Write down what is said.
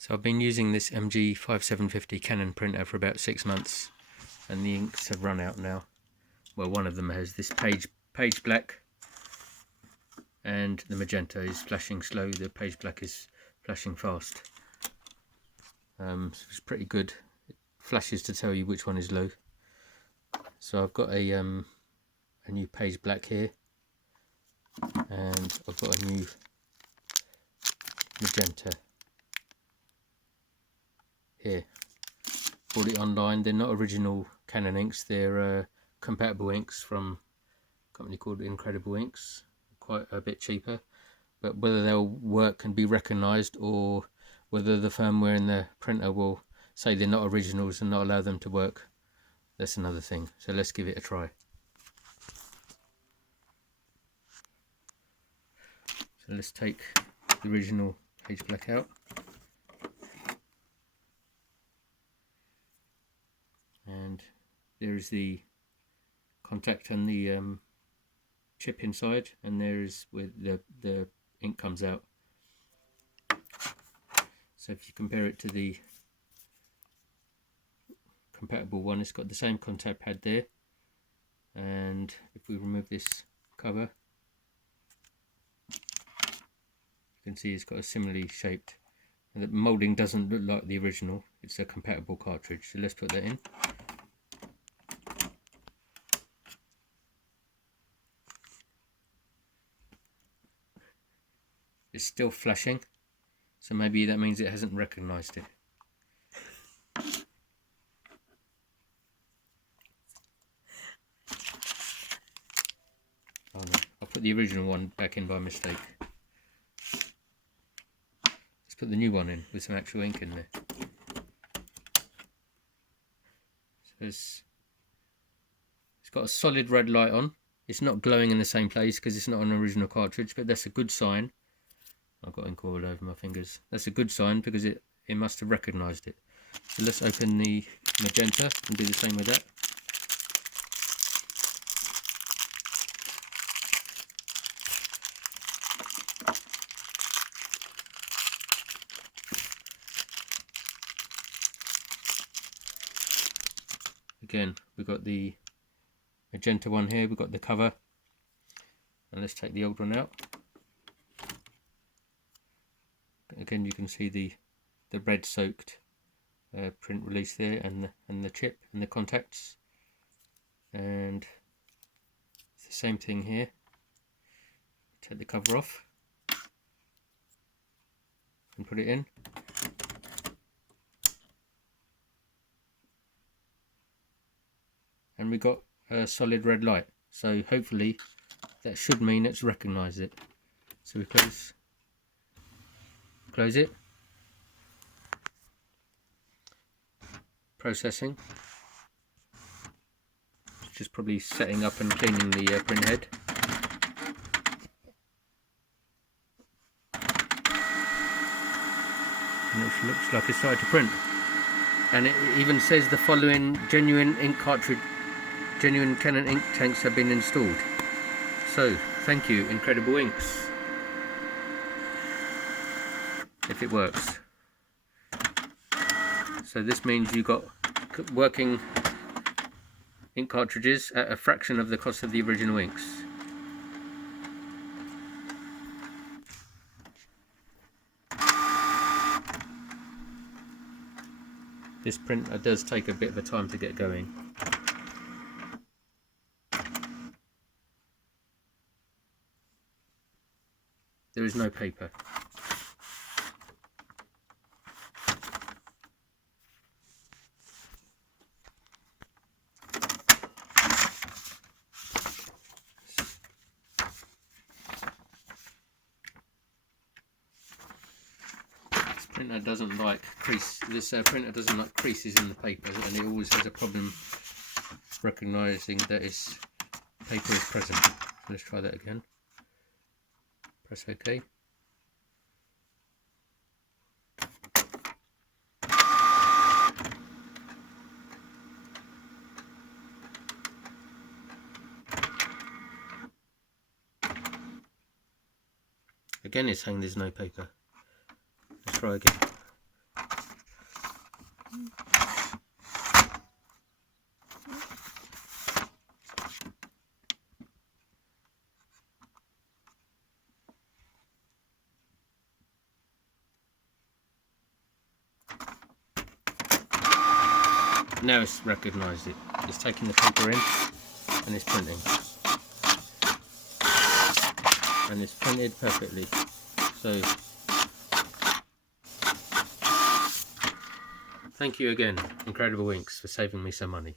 So I've been using this MG5750 Canon printer for about 6 months, and the inks have run out now. Well, one of them has this page black, and the magenta is flashing slow. The page black is flashing fast. So it's pretty good. It flashes to tell you which one is low. So I've got a new page black here, and I've got a new magenta here. Bought it online. They're not original Canon inks, they're compatible inks from a company called Inkredible inks, quite a bit cheaper, but whether they'll work and be recognized, or whether the firmware in the printer will say they're not originals and not allow them to work, that's another thing. So let's give it a try. So let's take the original page black out. And there is the contact and the chip inside, and there is where the ink comes out. So if you compare it to the compatible one, it's got the same contact pad there, and if we remove this cover, you can see it's got a similarly shaped, and the moulding doesn't look like the original. It's a compatible cartridge. So let's put that in. It's still flashing, so maybe that means it hasn't recognized it. Oh no, I put the original one back in by mistake. Let's put the new one in with some actual ink in there. So it's got a solid red light on. It's not glowing in the same place because it's not an original cartridge, but that's a good sign. I've got ink all over my fingers. That's a good sign because it must have recognised it. So let's open the magenta and do the same with that. Again, we've got the magenta one here, we've got the cover. And let's take the old one out. Again, you can see the red soaked print release there, and the chip and the contacts, and it's the same thing here. Take the cover off and put it in, and we got a solid red light, so hopefully that should mean it's recognized it. So we close it. Processing. Just probably setting up and cleaning the print head. And it looks like it's started to print. And it even says the following genuine ink cartridge, genuine Canon ink tanks have been installed. So thank you, Inkredible Inks, if it works. So this means you got working ink cartridges at a fraction of the cost of the original inks. This printer does take a bit of a time to get going. There is no paper. Printer doesn't like this printer doesn't like creases in the paper, and it always has a problem recognizing that its paper is present. Let's try that again. Press OK. Again, it's saying there's no paper. Let's try again. Now it's recognised it. It's taking the paper in and it's printing. And it's printed perfectly. So thank you again, Incredible Inks, for saving me some money.